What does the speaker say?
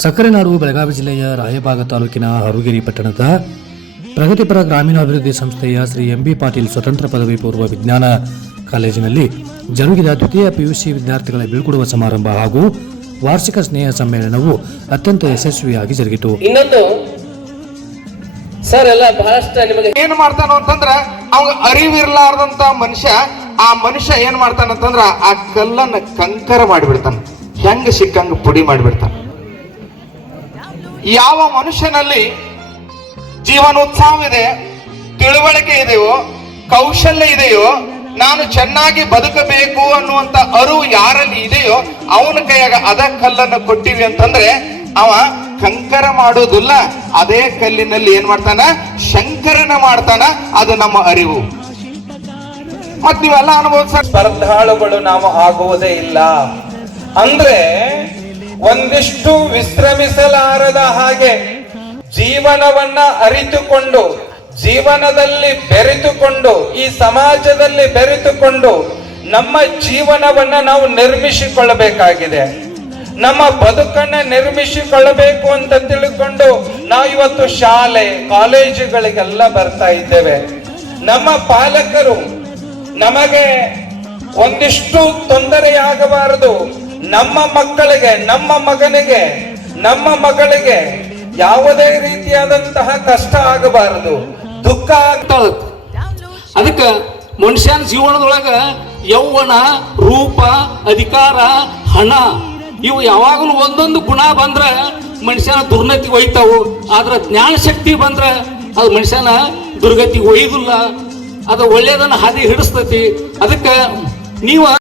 ಸಕ್ಕರೆ ನಾಡು ಬೆಳಗಾವಿ ಜಿಲ್ಲೆಯ ರಾಯಬಾಗ ತಾಲೂಕಿನ ಹರುಗಿರಿ ಪಟ್ಟಣದ ಪ್ರಗತಿಪರ ಗ್ರಾಮೀಣಾಭಿವೃದ್ಧಿ ಸಂಸ್ಥೆಯ ಶ್ರೀ ಎಂ ಬಿ ಪಾಟೀಲ್ ಸ್ವತಂತ್ರ ಪದವಿ ಪೂರ್ವ ವಿಜ್ಞಾನ ಕಾಲೇಜಿನಲ್ಲಿ ಜರುಗಿದ ದ್ವಿತೀಯ ಪಿಯುಸಿ ವಿದ್ಯಾರ್ಥಿಗಳ ಬೀಳ್ಕೊಡುವ ಸಮಾರಂಭ ಹಾಗೂ ವಾರ್ಷಿಕ ಸ್ನೇಹ ಸಮ್ಮೇಳನವು ಅತ್ಯಂತ ಯಶಸ್ವಿಯಾಗಿ ಜರುಗಿತು. ಇನ್ನೊಂದು ಸರ್ ಎಲ್ಲ ಬಹಳಷ್ಟು ನಿಮಗೆ ಏನ್ ಮಾಡ್ತಾನೋ ಅಂತಂದ್ರ ಅವಾಗ ಅರಿವಿರ್ಲಾರ್ದಂತ ಮನುಷ್ಯ ಆ ಮನುಷ್ಯ ಏನ್ ಮಾಡ್ತಾನಂತಂದ್ರ ಆ ಕಲ್ಲನ್ನ ಕಂಕರ ಮಾಡಿಬಿಡ್ತಾನ. ಹೆಂಗ ಸಿಕ್ಕಂಗ ಪುಡಿ ಮಾಡಿಬಿಡ್ತಾನ. ಯಾವ ಮನುಷ್ಯನಲ್ಲಿ ಜೀವನೋತ್ಸಾಹವಿದೆ, ತಿಳುವಳಿಕೆ ಇದೆಯೋ, ಕೌಶಲ್ಯ ಇದೆಯೋ, ನಾನು ಚೆನ್ನಾಗಿ ಬದುಕಬೇಕು ಅನ್ನುವಂತ ಅರಿವು ಯಾರಲ್ಲಿ ಇದೆಯೋ, ಅವನ ಕೈಯಾಗ ಅದ ಕಲ್ಲನ್ನು ಕೊಟ್ಟಿವಿ ಅಂತಂದ್ರೆ, ಅವ ಕಂಕರ ಮಾಡೋದಿಲ್ಲ. ಅದೇ ಕಲ್ಲಿನಲ್ಲಿ ಏನ್ ಮಾಡ್ತಾನ? ಶಂಕರನ ಮಾಡ್ತಾನ. ಅದು ನಮ್ಮ ಅರಿವು. ಮತ್ ನೀವೆಲ್ಲ ಅನುಭವಿಸ ಸ್ಪರ್ಧಾಳುಗಳು ನಾವು ಆಗುವುದೇ ಇಲ್ಲ. ಅಂದ್ರೆ ಒಂದಿಷ್ಟು ವಿಶ್ರಮಿಸಲಾರದ ಹಾಗೆ ಜೀವನವನ್ನ ಅರಿತುಕೊಂಡು, ಜೀವನದಲ್ಲಿ ಬೆರೆತುಕೊಂಡು, ಈ ಸಮಾಜದಲ್ಲಿ ಬೆರೆತುಕೊಂಡು ನಮ್ಮ ಜೀವನವನ್ನ ನಾವು ನಿರ್ಮಿಸಿಕೊಳ್ಳಬೇಕಾಗಿದೆ. ನಮ್ಮ ಬದುಕನ್ನ ನಿರ್ಮಿಸಿಕೊಳ್ಳಬೇಕು ಅಂತ ತಿಳ್ಕೊಂಡು ನಾವು ಇವತ್ತು ಶಾಲೆ, ಕಾಲೇಜುಗಳಿಗೆಲ್ಲ ಬರ್ತಾ ಇದ್ದೇವೆ. ನಮ್ಮ ಪಾಲಕರು ನಮಗೆ ಒಂದಿಷ್ಟು ತೊಂದರೆಯಾಗಬಾರದು. ನಮ್ಮ ಮಕ್ಕಳಿಗೆ, ನಮ್ಮ ಮಗನಿಗೆ, ನಮ್ಮ ಮಗಳಿಗೆ ಯಾವುದೇ ರೀತಿಯಾದಂತಹ ಕಷ್ಟ ಆಗಬಾರದು. ದುಃಖ ಆಗ್ತದ ಅದಕ್ಕೆ ಮನುಷ್ಯನ ಜೀವನದೊಳಗ ಯೌವನ, ರೂಪ, ಅಧಿಕಾರ, ಹಣ, ಇವು ಯಾವಾಗಲೂ ಒಂದೊಂದು ಗುಣ ಬಂದ್ರೆ ಮನುಷ್ಯನ ದುರ್ನತಿ ಒಯ್ತಾವು ಆದ್ರೆ ಜ್ಞಾನ ಶಕ್ತಿ ಬಂದ್ರೆ ಅದು ಮನುಷ್ಯನ ದುರ್ಗತಿಗೆ ಒಯ್ದಿಲ್ಲ ಅದು ಒಳ್ಳೇದನ್ನ ಹಾದಿ ಹಿಡಿಸ್ತತಿ. ಅದಕ್ಕೆ ನೀವು